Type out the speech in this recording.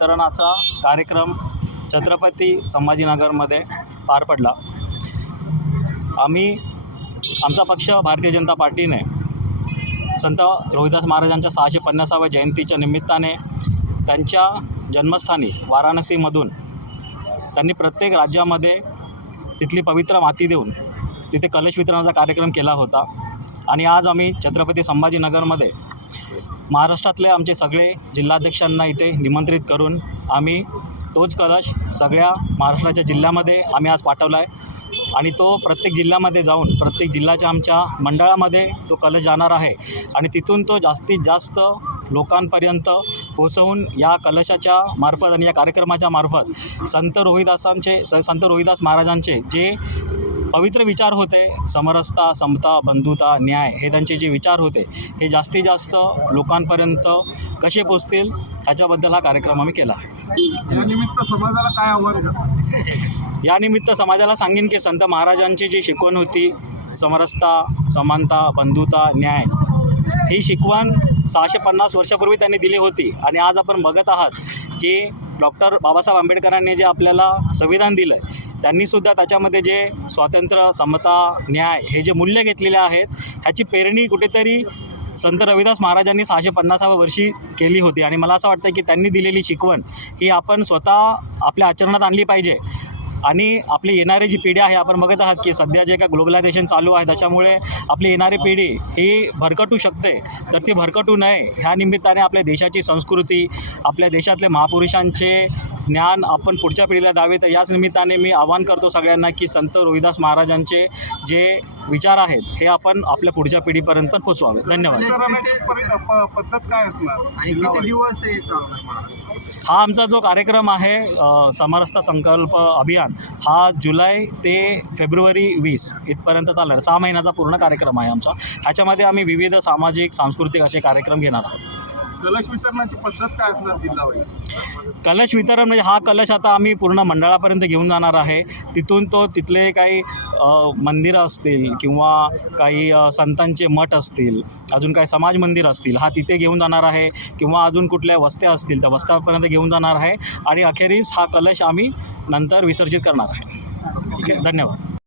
वितरणाचा कार्यक्रम छत्रपती संभाजीनगरमध्ये पार पडला। आमचा पक्ष भारतीय जनता पार्टीने संत रोहिदास महाराजांच्या 650व्या जयंतीच्या निमित्ताने त्यांच्या जन्मस्थानी वाराणसीमधून त्यांनी प्रत्येक राज्यामध्ये तिथली पवित्र माती देऊन तिथे कलश वितरणाचा कार्यक्रम केला होता। आणि आज आम्ही छत्रपती संभाजीनगरमध्ये महाराष्ट्रातले आमचे सगळे जिल्हाध्यक्षांना इथे निमंत्रित करून आम्ही तोच कलश सगळ्या महाराष्ट्राच्या जिल्ह्यामध्ये आम्ही आज पाठवला आहे आणि तो प्रत्येक जिल्ह्यामध्ये जाऊन प्रत्येक जिल्ह्याच्या आमच्या मंडळामध्ये तो कलश जाणार आहे आणि तिथून तो जास्तीत जास्त लोकांपर्यंत पोहोचवून या कलशाच्या मार्फत आणि या कार्यक्रमाच्या मार्फत संत रोहिदास महाराजांचे जे पवित्र विचार होते, समरसता, समता, बंधुता, न्याय, हे त्यांचे जे विचार होते हे जास्तीत जास्त लोकांपर्यंत कसे पोचतील ह्याच्याबद्दल हा कार्यक्रम आम्ही केला आहे। यानिमित्त समाजाला काय आव्हान करतो? यानिमित्त समाजाला सांगेन की संत महाराजांची जी शिकवण होती, समरसता, समानता, बंधुता, न्याय, ही शिकवण 650 वर्षापूर्वी त्यांनी दिली होती आणि आज आपण बघत आहात की डॉक्टर बाबासाहेब आंबेडकरांनी जे आपल्याला संविधान दिलं आहे त्यांनीसुद्धा त्याच्यामध्ये जे स्वातंत्र्य, समता, न्याय हे जे मूल्य घेतलेले आहेत ह्याची पेरणी कुठेतरी संत रविदास महाराजांनी 650व्या वर्षी केली होती आणि मला असं वाटतं की त्यांनी दिलेली शिकवण ही आपण स्वतः आपल्या आचरणात आणली पाहिजे। आणि आपली येणारी जी पिढी आहे, आपण बघत आहात की सध्या जे काय ग्लोबलायझेशन चालू आहे त्याच्यामुळे आपली येणारी पिढी ही भरकटू शकते, तर ती भरकटू नये ह्या निमित्ताने आपल्या देशाची संस्कृती, आपल्या देशातले महापुरुषांचे ज्ञान आपण पुढच्या पिढीला द्यावे। तर याच निमित्ताने मी आवाहन करतो सगळ्यांना की संत रोहिदास महाराजांचे जे विचार आहेत हे आपण आपल्या पुढच्या पिढीपर्यंत पण पोचवावे। धन्यवाद। पद्धत काय असणार आणि किती दिवस हे चालणार? हा आमचा जो कार्यक्रम आहे समरसता संकल्प अभियान हा जुलै ते फेब्रुवारी 20 इथपर्यंत चालणार, 6 महिन्याचा पूर्ण कार्यक्रम आहे आमचा। ह्याच्यामध्ये आम्ही विविध सामाजिक सांस्कृतिक असे कार्यक्रम घेणार आहोत। कलश वितरणाची पद्धत काय असणार जिल्हावाईज? कलश वितरण म्हणजे हा कलश आता आम्ही पूर्ण मंडळापर्यंत घेऊन जाणार आहे। तिथून तो तिथले काही मंदिरं असतील किंवा काही संतांचे मठ असतील, अजून काही समाज मंदिर असतील, हा तिथे घेऊन जाणार आहे किंवा अजून कुठल्या वस्त्या असतील त्या वस्त्यापर्यंत घेऊन जाणार आहे आणि अखेरीस हा कलश आम्ही नंतर विसर्जित करणार आहे। ठीक आहे, धन्यवाद।